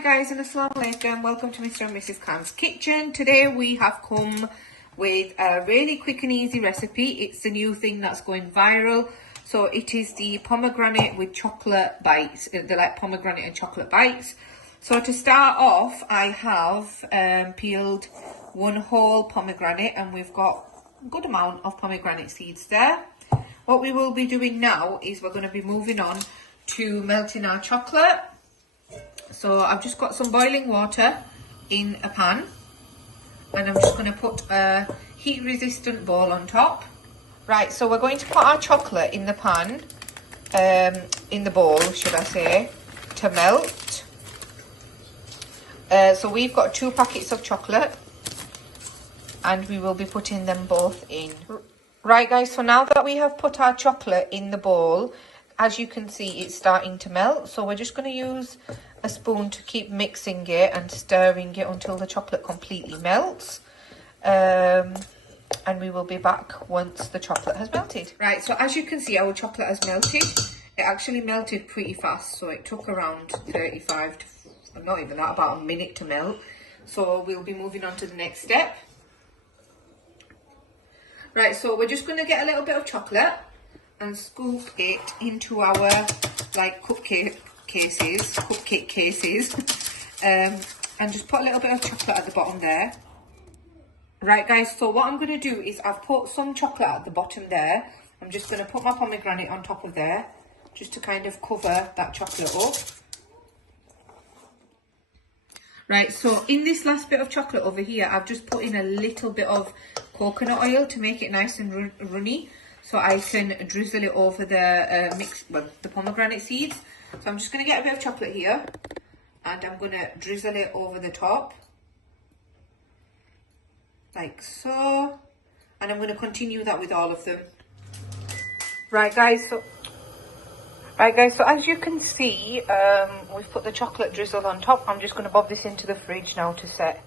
Hi guys and assalamu alaikum, welcome to Mr and Mrs Khan's kitchen. Today we have come with a really quick and easy recipe. It's the new thing that's going viral. So it is the pomegranate with chocolate bites. They're like pomegranate and chocolate bites. So to start off, I have peeled one whole pomegranate and we've got a good amount of pomegranate seeds there. What we will be doing now is we're going to be moving on to melting our chocolate. So I've just got some boiling water in a pan and I'm just going to put a heat resistant bowl on top. Right, so we're going to put our chocolate in the pan, in the bowl should I say, to melt. So we've got 2 packets of chocolate and we will be putting them both in. Right guys, so now that we have put our chocolate in the bowl, as you can see it's starting to melt. So we're just going to use a spoon to keep mixing it and stirring it until the chocolate completely melts. And we will be back once the chocolate has melted. Right, so as you can see our chocolate has melted. It actually melted pretty fast, so it took around 35 to, not even that, about a minute to melt. So we'll be moving on to the next step. Right, so we're just going to get a little bit of chocolate and scoop it into our like cupcake cases, and just put a little bit of chocolate at the bottom there. Right guys, so what I'm going to do is I've put some chocolate at the bottom there. I'm just going to put my pomegranate on top of there, just to kind of cover that chocolate up. Right, so in this last bit of chocolate over here, I've just put in a little bit of coconut oil to make it nice and runny, so I can drizzle it over the the pomegranate seeds. So I'm just going to get a bit of chocolate here and I'm going to drizzle it over the top, like so, and I'm going to continue that with all of them. Right guys, so as you can see, we've put the chocolate drizzle on top. I'm just going to bob this into the fridge now to set.